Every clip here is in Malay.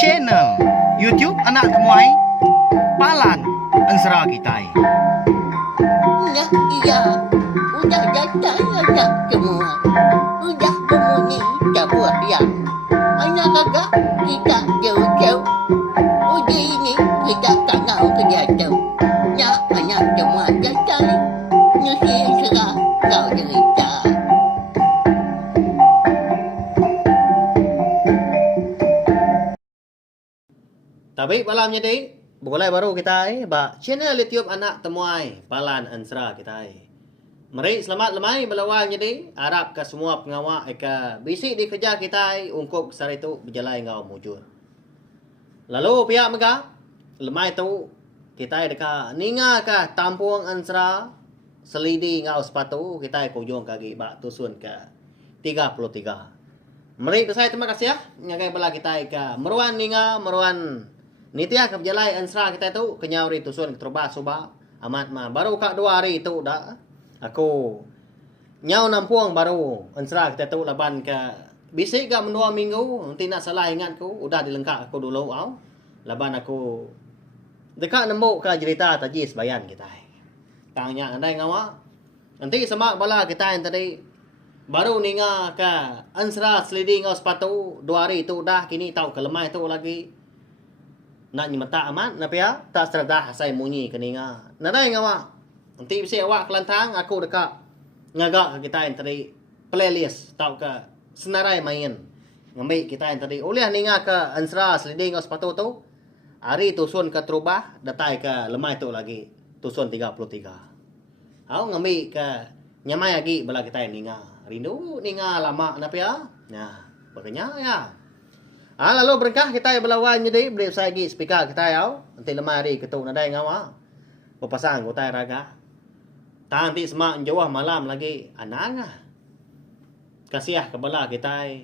channel YouTube anak temuai Palan Ensera Kitai. Nah, iya, udah datang anak semua. Udah berbunyi sebuah yang anak agak kita jauh-jauh. Uji ini kita tak tahu kerja jauh. Nah, anak semua datang. Nusi serah kau cerita. Tapi malam jadi mulai baru kita ba channel YouTube anak temuai Palan Ensera kita. Mari selamat lemai belawal jadi harap ke semua pengawal ke bisi di kerja kita ungkup besar itu berjalan ngau mujur. Lalu pihak mega lemai tu kita dekat ninga ke Tampung Ensera selidi ngau sepatu kita kujung kaki ba tusun ke 33. Mari saya terima kasih ya ngagai bala kita ke meruan ninga meruan Nitia ke berjalai Ensera kita tu kenyauri tusun keterubah subah amat mah baru kak 2 hari itu dah aku nyau nampuang baru Ensera kita tu laban ke bisik ke menua minggu nanti nak salah ingat ku udah dilengkap aku dulu au laban aku dekat nembuk ke cerita tajis bayan kita tanya andai ngawa nanti semak bala kita yang tadi baru ninga ke Ensera selidi ngau sepatu 2 hari itu dah kini tahu kelemah itu lagi nak nyemata amat na pia tak serdah sai munyi keninga nadai ngawa nanti bisa awak kelantang aku dekat ngagak kita yang tadi playlist tau ke senarai main ngambil kita yang tadi oleh ninga ke Ensera seliding ngau sepatu tu hari tusun ke terubah datai ke lemai tu lagi tusun 33 au ngambil ke nyamai lagi bala kita yang ninga rindu ninga lama na pia nah makanya ya lalu berkah kita belawan jadi beri saya lagi speaker kita ya nanti lemari ketuk nadai ngawa berpasang kita raga nanti semak jauh malam lagi ananga kasiah kebala kita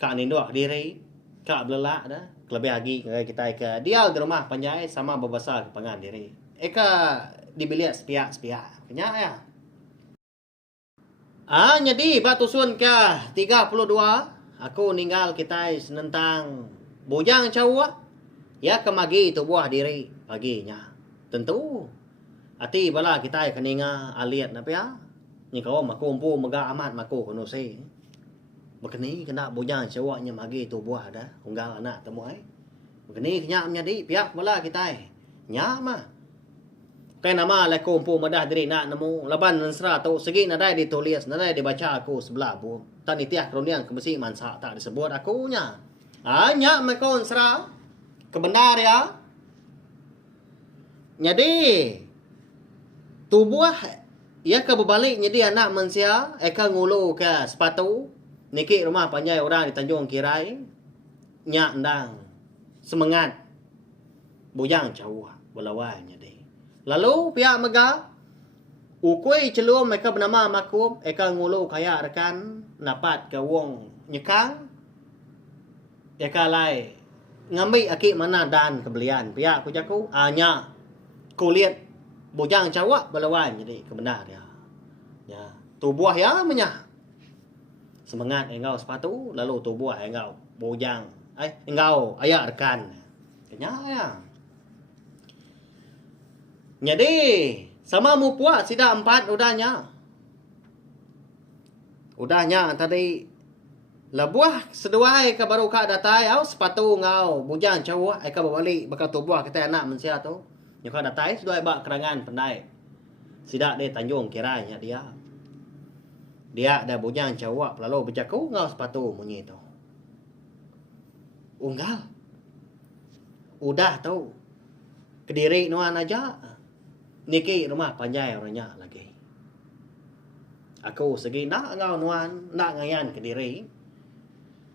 kak ninduk diri kak belelak dah lebih lagi kita ke dia di rumah panjai sama berbesar kepangan diri eka di bilik sepiak kenyak ya jadi batu sun ke 32 aku ninggal kita senentang bujang cawa ya kemagi tu buah diri paginya tentu ati bala kita keninga aliat na pia ni kau makumpu mega amat maku kono se bekeni kena bujang cawa nya magi tu buah dah unggal anak temuai bekeni kenya nyadi pihak bala kita nya mah kai nama le kumpu madah diri nak nemu laban Ensera tu segi nadai ditulis nadai dibaca aku sebelah bu tani tiah kroniang kemesi mansa tak disebut aku nya nya meko Ensera kebenar ya jadi tubuh ya ke berbalik jadi anak manusia eka ngulu ke sepatu niki rumah panjai orang di Tanjung Kirai nya ndang semangat bujang jauh belawai jadi lalu pihak mega ukui celum mereka bernama makum eka ngulu kaya rekan napat ke wong nyekang eka lai ngambil akik mana dan kebelian pihak ku jaku hanya kulit bujang cawak belawan jadi kebenar ya tubuh ya menyah semangat engkau sepatu lalu tubuh engkau bujang engkau ayak rekan kenya ya jadi sama mu puak sida 4 udahnya tadi labuah seduai ke baru ka datai au sepatu ngau bujang cawak ka balik bakal tubuh kita anak manusia tu nya ka datai seduai bak kerangan pandai sida de Tanjung Kirai nya dia ada bujang cawak lalu berjaku ngau sepatu munyi tu unggal udah tu Kediri nuan aja niki rumah panjai orangnya lagi aku segi nak ngau nuan nak ngayan Kediri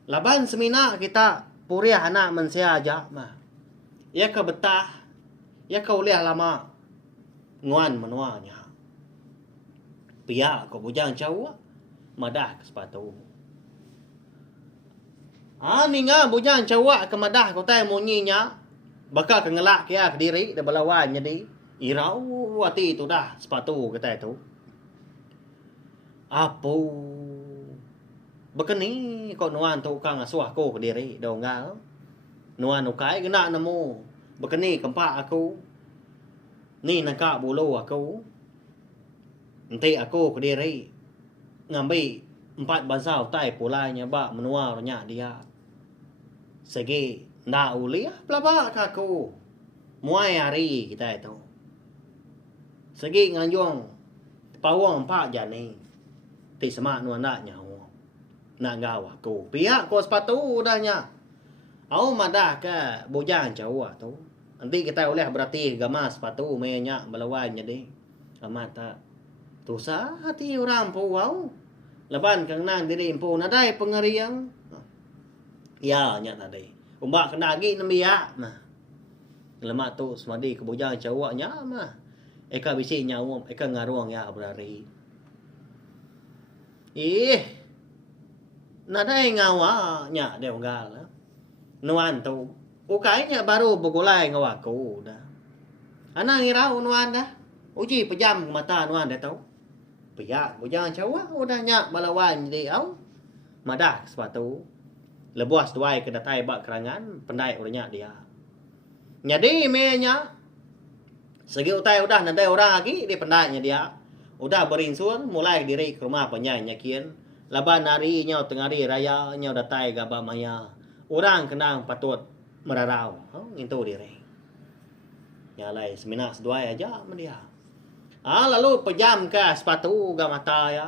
laban semina kita puriah anak manusia aja mah ya ke betah ya ke uliah lama nguan menuanya pia ko bujang cawa madah ke sepatu ninga bujang cawa ke madah ko tay munyinya bakal ke ngelak kia Kediri da balawan jadi irau hati itu dah sepatu kita itu. Apa? Bekeni ko nuan tu kang asuh aku ke diri dongal. Nuan ukai kena nemu. Bekeni kempak aku. Ni nakak bulu aku. Nanti aku ke diri ngambil 4 bansau tai pulainya bak menua nya dia. Segi nda uliah pelaba ka aku. Muai hari kita itu. Segi nganjong pawang pak jani. Ti semak nuan nak nyawa. Nak gawa aku. Pihak ko sepatu dahnya. Au madah ke bujang jauh tu. Nanti kita oleh berarti gama sepatu menya belawan jadi. Amat tak. Tusa hati orang puau. Leban kang nang diri impu nadai pengeriang. Ya nya tadi. Umbak kena gi nambia mah. Lemak tu semadi ke bujang jauh nya mah. Eka bisi nyawa eka ngaruang ya berari. Nadai ngawa nya dia unggal. Nuan tu. Ukainya baru begulai ngawaku dah. Ana ngirau nuan dah. Uji pejam mata nuan dah tahu. Pihak bujang cawa udah nyak balawan jadi au. Madah sepatu. Lebuas tuai ke datai bak kerangan pendai urnya dia. Jadi menya segi utai udah nadai orang lagi di pendainya dia. Udah berinsun mulai diri ke rumah penyanyi kian. Laban hari nyau tengah hari raya nyau datai gaba maya. Orang kenang patut merarau. Itu diri. Nyalai seminas dua aja dia. Lalu pejam ke sepatu ke mata ya.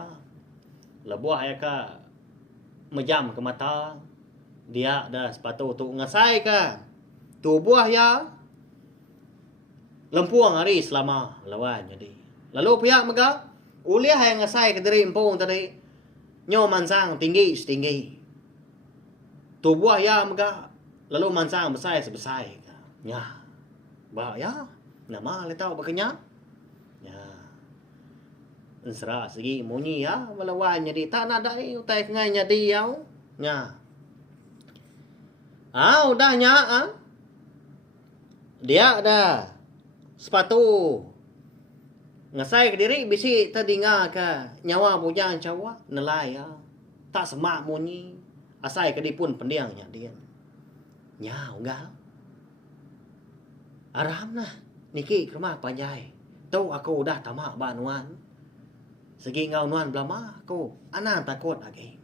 Lebuah ya ke mejam ke mata. Dia dah sepatu tu ngasai ke tubuh ya. Lempuang hari selama lawan jadi. Lalu pihak mega uliah yang ngasai ke diri empung tadi. Nyo mansang tinggi setinggi. Tubuh ya mega lalu mansang besar sebesar. Ya. Ba ya. Nama le tahu bakanya. Ya. Ensra segi munyi ya melawan jadi tak nadai utai kengai jadi yau. Ya. Udahnya dia ada sepatu ngasai ke diri bisi terdinga ke nyawa bujang cawa nelai ya. Tak semak munyi asai ke dipun pendiangnya dia. Ya enggak. Aram nah niki ke rumah panjai. Tahu aku udah tamak banuan. Segi ngau nuan belama aku anak takut lagi.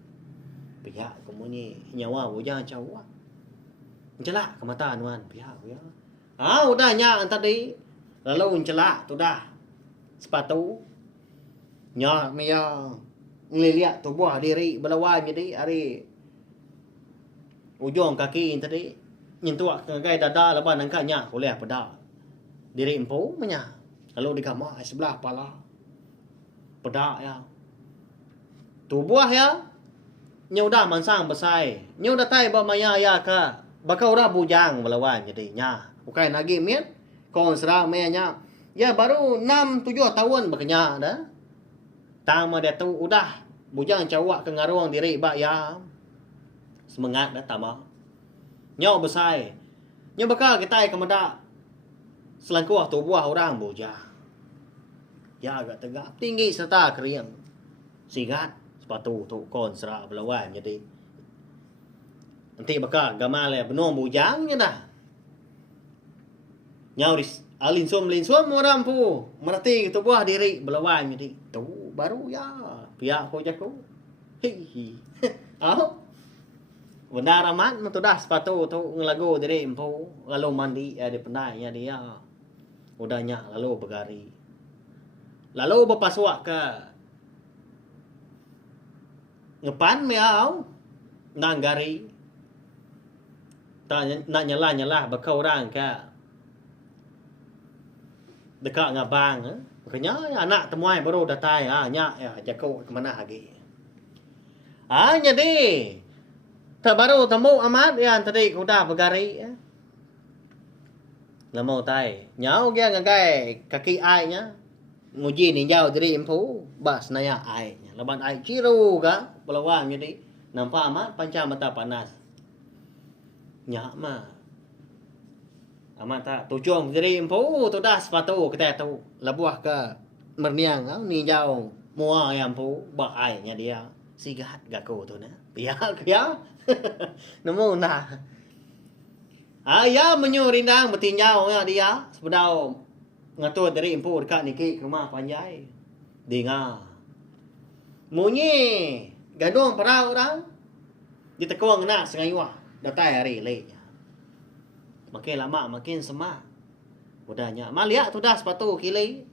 Pihak kemunyi nyawa bujang cawa. Celak ke mata nuan pihak ya. Udahnya tadi. Lalu celak tu dah. Sepatu. Nya mia ngeliat tubuh diri belawan jadi hari ujung kaki tadi nyentuh ke gai dada lepas nangkanya boleh pada diri empu menya. Lalu di kamar sebelah pala. Pada ya. Tubuh ya. Nya udah mansang besai. Nya udah tai ba maya ya ka. Bakau dah bujang melawan jadi nya. Bukan lagi mian. Kon serang menya. Ya baru 6-7 tahun berkenya dah. Tama dia tu udah bujang cawak ke ngaruang diri bak ya. Semangat dah tama. Nyau besar. Nyau bakal kita ke meda. Selangkuh tubuh orang bujang. Ya agak tegak tinggi serta keriang. Sigat sepatu tu kon serang melawan jadi. Nanti bakal gamal ya benom bujangnya dah. Nyau linsum orang pu merati tubuh diri belawan jadi. Tu baru ya. Pihak ko jago. Hi. Benda ramat tu dah sepatu tu ngelagu diri empu lalu mandi di pendainya dia. Udahnya lalu bergari. Lalu berpasuak ke ngepan miau nang gari. Tak nak nyala bakau orang ke dekat ngabang. Makanya anak temuai baru datai nya ya jago ke mana lagi. Jadi tak baru temu amat yang tadi kuda bergari. Lama tai nyau dia ngagai kaki ainya. Nguji ni jauh diri empu bas naya ainya. Leban ai ciru ka pelawang jadi nampak amat panca mata panas. Nyak mah. Amat tak tujung diri empu tu dah sepatu kita tu lebuah ke merniang ni jauh mua yang empu bak ainya dia. sigat gaku tu na. Piak ya. Nemu na. Ya menyu rindang bertinjau ya dia. Sebedau ngatur dari empu dekat niki ke rumah panjai. Dengar. Munyi gadung perau orang. Ditekung nak sengayuah. Datai hari lek. Makin lama makin semak. Udahnya. Maliak tu dah sepatu kili.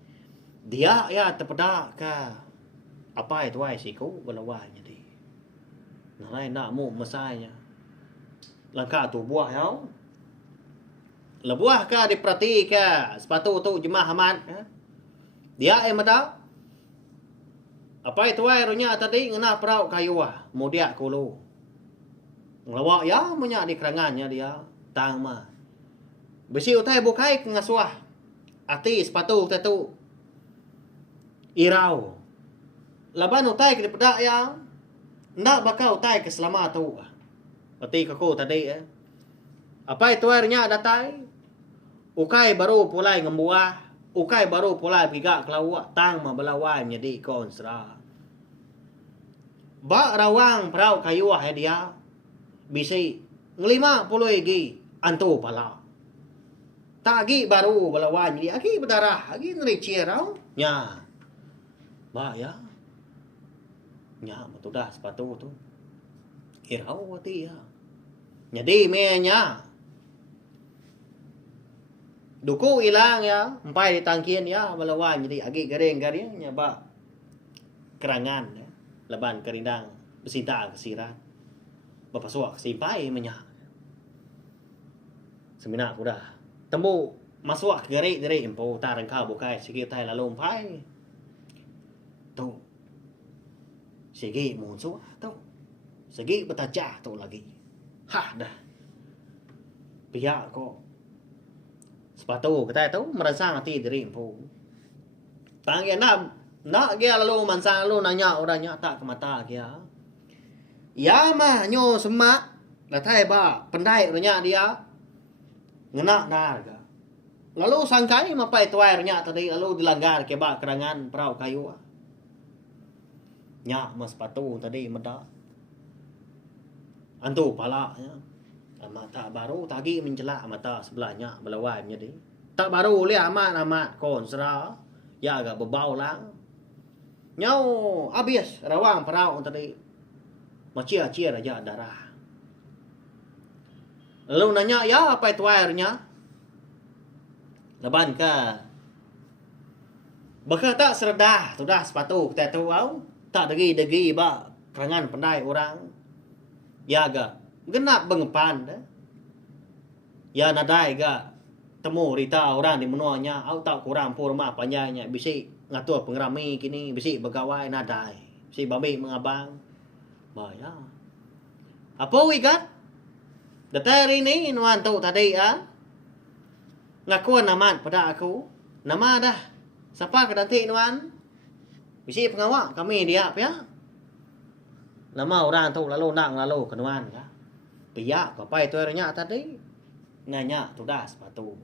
Dia ya terpedak ke. Apa itu ai siku belawanya di. Narai nak mu mesainya. Langkah tu buah ya. Lebuah ka diperhati ka sepatu tu jemaah amat ka. Dia mata. Apa itu ai runya tadi ngena perau kayu ah. Mudia kulu. Ngelawak ya munya di kerangannya dia. Tang mah. Besi utai bukai ngasuah. Ati sepatu tu. Irau. Laban utai ke dipedak ya. Ndak bakal utai ke selama tu. Ati kaku tadi Apa itu airnya datai? Ukai baru pulai ngembuah. Ukai baru pulai pigak kelawak. Tang mah belawai menjadi konsra. Bak rawang perau kayuah dia. Bisi. Ngelima puluh igi. Antu pala. Tagi baru belawai jadi. Agi berdarah. Agi ngericir rau. Nya. Bak ya. Nya betul dah sepatu tu. Irau hati ya. Jadi menya. Duku hilang ya, empai di tangkian ya, melawan jadi agi garing-garing nya ba kerangan ya, leban kerindang besinta kesiran. Bapa suak simpai menya. Semina udah. Temu masuk gari dari empo tarang kau bukai sikit tai lalu empai. Tu. Sigi muncul tu. Sigi betajah tu lagi. Hah dah. Pihak kok sepatu kita tahu merangsang hati diri empu. Tangnya nak dia lalu mansang lalu nanya orangnya tak ke mata dia. Ya mah nyo semak datai ba pendai orangnya dia. Ngena narga. Lalu sangkai mapai tuai orangnya tadi lalu dilanggar ke ba kerangan perau kayu. Nya mas sepatu tadi meda. Antu pala ya. Mata baru tagi mencelak mata sebelahnya belawai menjadi. Tak baru lihat amat konsra. Ya agak bebau lang. Nyau habis rawang perau tadi. Macia-cia aja darah. Lalu nanya ya apa itu airnya? Leban ke. Bakal tak seredah. Tu dah sepatu kita tahu au. Tak degi-degi ba kerangan pandai orang. Ya agak genap bengepan dah. Ya nadai ga temu rita orang di menuanya au tak kurang pur rumah panjangnya bisi ngatur pengerami kini bisi begawai nadai bisi babi mengabang baya apa wigat datari ini nuan tu tadi ngakuan namat pada aku nama dah siapa ke nanti nuan bisi pengawak kami dia ya nama orang tu lalu nak lalu kenuan ka pihak apa itu orangnya tadi nanya tu dah sepatu.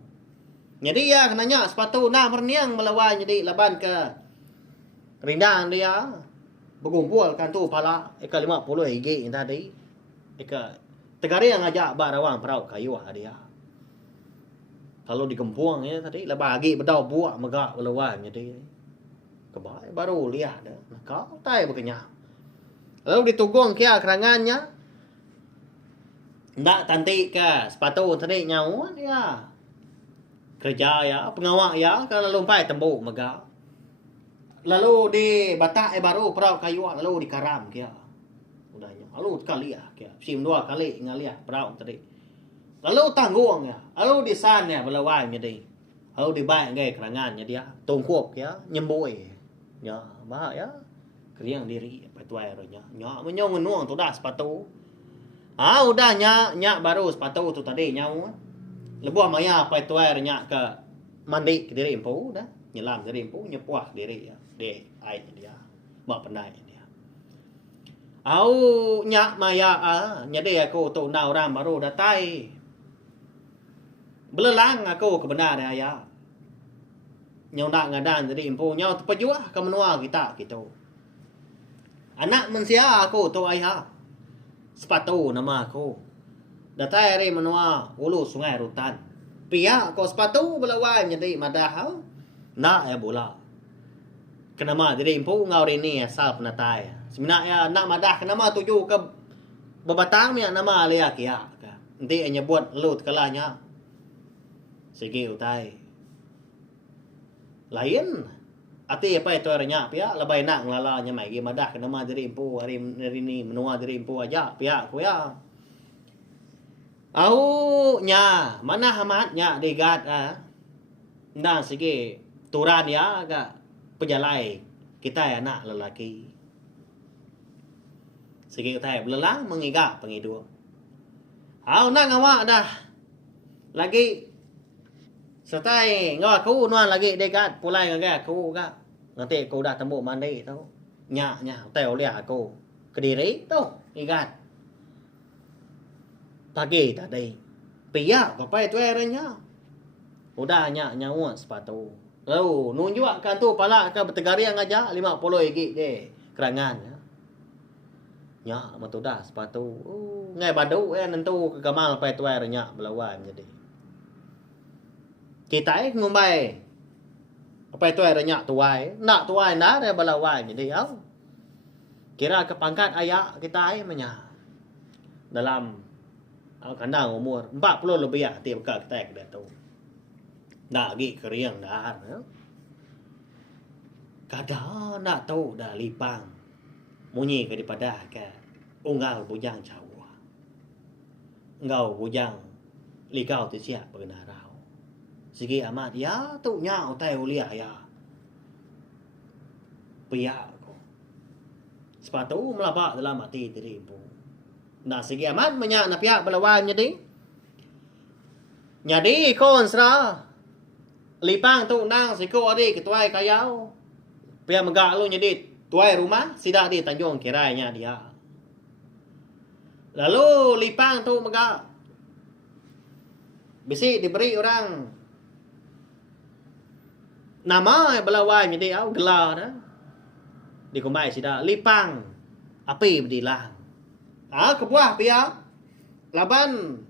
Jadi ya nanya sepatu nak merniang melawan jadi laban ke rindang dia berkumpul kan tu pala eka 50 igi tadi eka tegari yang ngajak barawang perau kayu dia. Kalau digempung ya tadi lah bagi bedau buak megak melawan jadi kebai baru lihat dah kau tai berkenyang. Lalu ditugung kia kerangannya. Ndak tanti ke sepatu tadi nyawa dia. Kerja ya, pengawak ya, kalau lumpai tembuk mega. Lalu di batak baru perau kayu lalu di karam kia. Udahnya. Lalu kali ya kia. Sim 2 kali ngaliah perau tadi. Lalu tanggung ya. Lalu di sana belawai jadi. Lalu di baik ngai kerangannya dia. Tungkup ya, nyembui. Ya, bah ya. Keriang diri apa tu airnya. Nya menyong nuang tu dah sepatu. Udah nyak baru sepatu tu tadi nyau. Lebuah maya apa itu airnya ke mandi ke diri empu dah. Nyelam diri empu nyepuah diri ya. De air dia. Mak pandai dia. Nyak maya nyade aku tu na orang baru datai. Belelang aku kebenar ya. Nyau nak ngadan diri empu nyau terpejuah ke menua kita gitu. Anak mensia aku tu ayah. Sepatu nama aku. Datai ri menua ulu sungai rutan. Pia ko sepatu belawai jadi madah. Nak ya bola. Kenama diri impu ngau rini asal penatai. Sebenarnya nak madah kenama tuju ke babatang mi nama lia kia. Nanti anya buat lut kalanya. Sige utai. Lain ati apa itu aranya pia lebay nak nglala nya mai gi madah kenama diri impu hari ni menua diri impu aja pia ku ya. Au nya mana hamat nya degat Nah sige turan ya agak pejalai kita anak lelaki. Sige utai belelang mengiga pengidu. Au nak ngawa dah. Lagi sertai ngawa aku nuan lagi dekat pulai ngagak aku ka. Nanti aku dah temu mandi tau. Nya teo lia aku. Kediri tau igat. Pagi tadi. Pia papai tu eranya. Udah nya uan sepatu. Lalu nunjuk kan tu pala ka bertegariang aja 50 gig deh kerangan. Nya matu dah sepatu. Ngai badu nentu ke gamal pai tu eranya belawan jadi. Kita ngumbai apa itu airnya tuai nak tuai nak dia balawai jadi au kira ke pangkat ayah kita menya dalam kandang umur 40 lebih ya tiap kali kita ke tu nak gi keriang dah kada nak tahu dah lipang munyi ke daripada ke unggal bujang cawa ngau bujang likau tu siap benar Sige amat ya tu nya utai ulia ya. Pia ko. Sepatu melabak dalam hati diri ibu. Nah sige amat menya na pia belawan jadi. Jadi kon sra. Lipang tu nang siko adi ketuai kayau. Pia megak lu jadi tuai rumah sidak di Tanjung kiranya dia. Lalu lipang tu megak. Bisi diberi orang nama belawai jadi au gelar dah. Di kumbai sida lipang api bedilang. Kebuah pia. Laban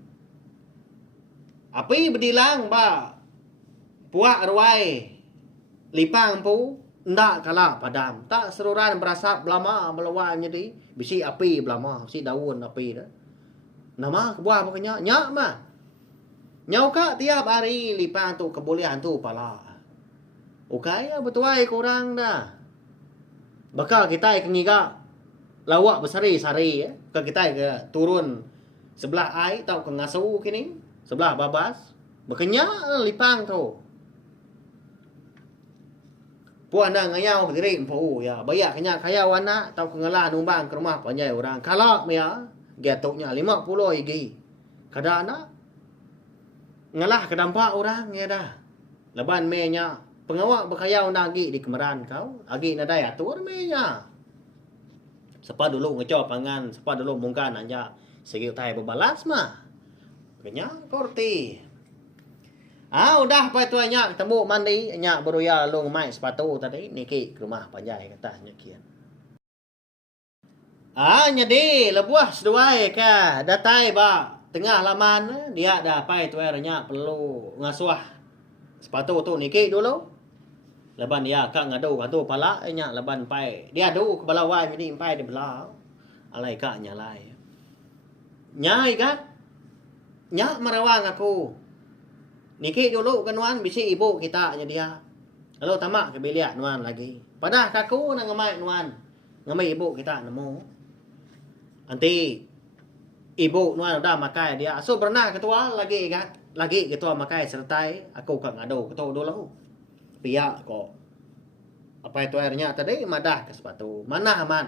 api bedilang ba. Puak ruai lipang pu ndak kalah padam. Tak seruran berasap belama belawai jadi bisi api belama, bisi daun api dah. Nama kebuah makanya nyak mah. Nyau ka tiap hari lipang tu kebolehan tu pala. Okay, betuai korang dah. Bakal kita kengiga lawak bersari-sari ke kita ke turun sebelah ai tau ke ngasu kini, sebelah babas. Bekenya lipang tu. Puan dah ngayau diri empu ya. Bayak kenya kayau anak tau ke ngala numbang ke rumah panjai orang. Kalau ya, gatuknya 50 igi. Kada anak ngalah ke dampak orang ya dah. Leban menya pengawak berkayau nagi di kemeran kau. Agi nadai atur menya. Siapa dulu ngecoh pangan. Siapa dulu mungkan aja. Segi utai berbalas mah. Kenyang korti. Udah apa itu nyak ketemu mandi. Nyak baru ya lu ngemai sepatu tadi. Niki ke rumah panjai kata nyakian. Jadi lebuah seduai ka. Datai ba. Tengah laman. Dia dah apa itu nyak perlu ngasuah. Sepatu tu niki dulu. Leban dia kak ngadu katu pala nya leban pai. Dia adu ke balawai mini pai di belau. Alai kak nyalai. Nyai kan? Nyak merawang aku. Niki dulu kan nuan bisi ibu kita nya dia. Lalu tamak ke biliak nuan lagi. Padah kaku nang ngemai nuan. Ngemai ibu kita nemu. Nanti ibu nuan udah makai dia. So pernah ketua lagi kan? Lagi ketua makai sertai aku kak ngadu ketua dulu. Pia kok apa itu airnya tadi madah ke sepatu mana aman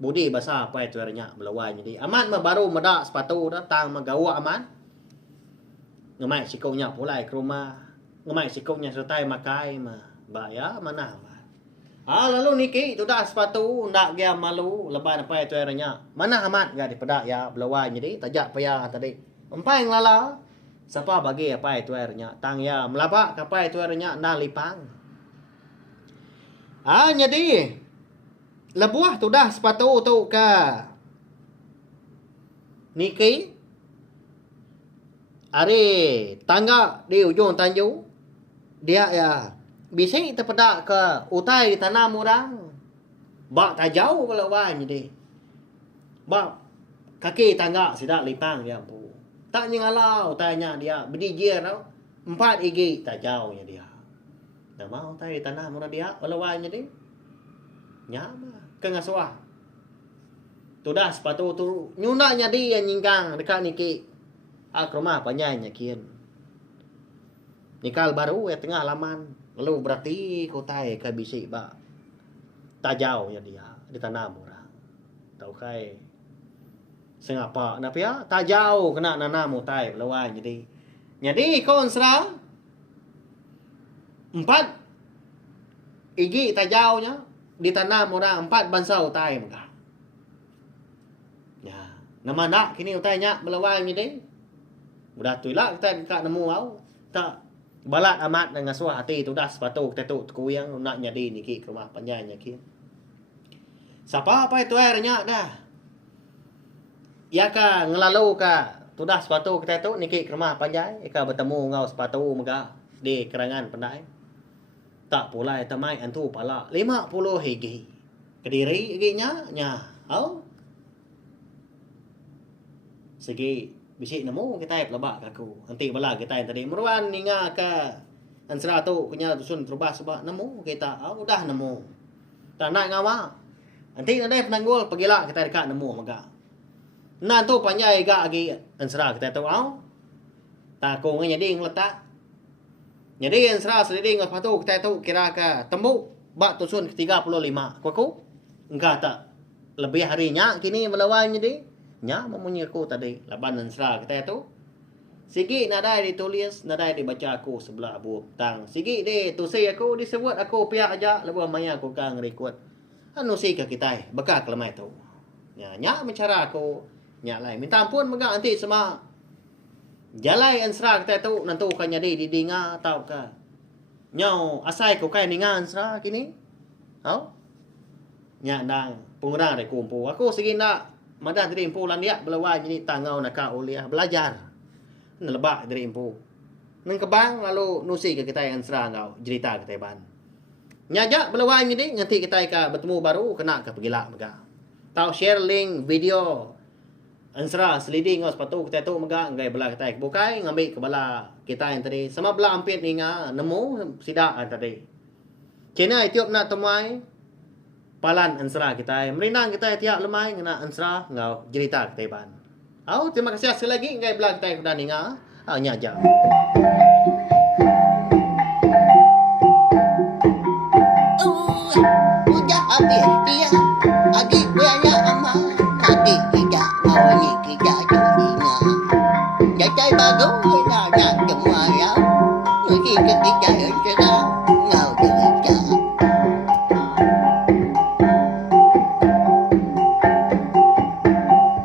budi basah apa itu airnya belawai jadi aman mah baru madah sepatu datang magawa aman ngemai sikongnya pulai ke rumah ngemai sikongnya sertai makai mah baya mana aman lalu niki itu dah sepatu ndak dia malu leban apa itu airnya mana aman gak dipedak ya belawai jadi tajak paya tadi empai nglala siapa bagi apa itu airnya tang ya melabak apa itu airnya na lipang jadi lebuah tu dah sepatu tu ke Niki are tangga di ujung tanjung dia ya bising terpedak ke utai tanam orang bak tak jauh kalau wan jadi bak kaki tangga sidak lipang dia pu tak nyengalau tanya dia berdijir tau 4 gigi tak jauhnya dia dah mau utai tanam orang dia kalau wan jadi nyama ke ngasuah tu dah sepatu tu nyunaknya dia nyingkang dekat Niki ke rumah panyainya kian nikal baru tengah laman lalu berarti kotai ke bisik ba tak jauhnya dia ditanam orang tahu kai sengapa napa ya tak jauh kena nanam utai lawan jadi kon sera 4 igi tak jauhnya ditanam orang 4 bangsa utai maka ya nama nak kini utai nya melawan jadi udah tu lah kita nemu au tak balat amat dengan suah hati tu dah sepatu kita tu kuyang nak jadi Niki ke rumah panjangnya kian siapa apa itu airnya dah ya ka ngelalu ka tu dah sepatu kita tu Niki ke rumah panjang ka bertemu ngau sepatu mega di kerangan pandai tak pula tamai antu pala 50 higi Kediri giginya nya au segi bisik nemu kita pelabak kaku nanti bala kita yang tadi meruan ninga ke ansra tu punya dusun terubah sebab nemu kita udah nemu tak nak ngawa nanti ada penanggul pergilah kita dekat nemu maga nah tu panjai gak lagi ansra kita tu tak kong jadi ngeletak jadi ansra seliding lepas tu kita tu kira ke tembuk bak dusun ke-35 kuku enggak tak lebih harinya kini melawan jadi nya memunyi aku tadi laban ansra kita tu sigi nadai ditulis nadai dibaca aku sebelah abu tang sigi de tusi aku disebut aku pihak aja lebu maya aku kang record anu si ke kita bekak lemai tu nya mencara aku nya lai minta ampun mega nanti sama jalai ansra kita tu nantu kan jadi didinga tau ka nyau asai ko kai ninga ansra kini hau nya ndang pungurang de kumpu aku sigi nak madah dari impu lan dia belawan jadi tangau nak uliah belajar nelebak dari impu nang kebang lalu nusi ke kita yang serang kau cerita kita ban nyajak belawan jadi nanti kita ka bertemu baru kena ke pergila mega tahu share link video ansra sliding ngau sepatu kita tu mega ngai bela kita bukai ngambil ke bala kita yang tadi sama bela ampit ninga nemu sidak tadi kena itiup nak temai palan ansra kita merinang kita tiap lemai ngena ansra ngau cerita kita ban terima kasih sekali lagi ngai bela kita kuda ninga nyaja udah habis dia adik bela ama adik tidak mau ni kita tu ingat jatuh baru nak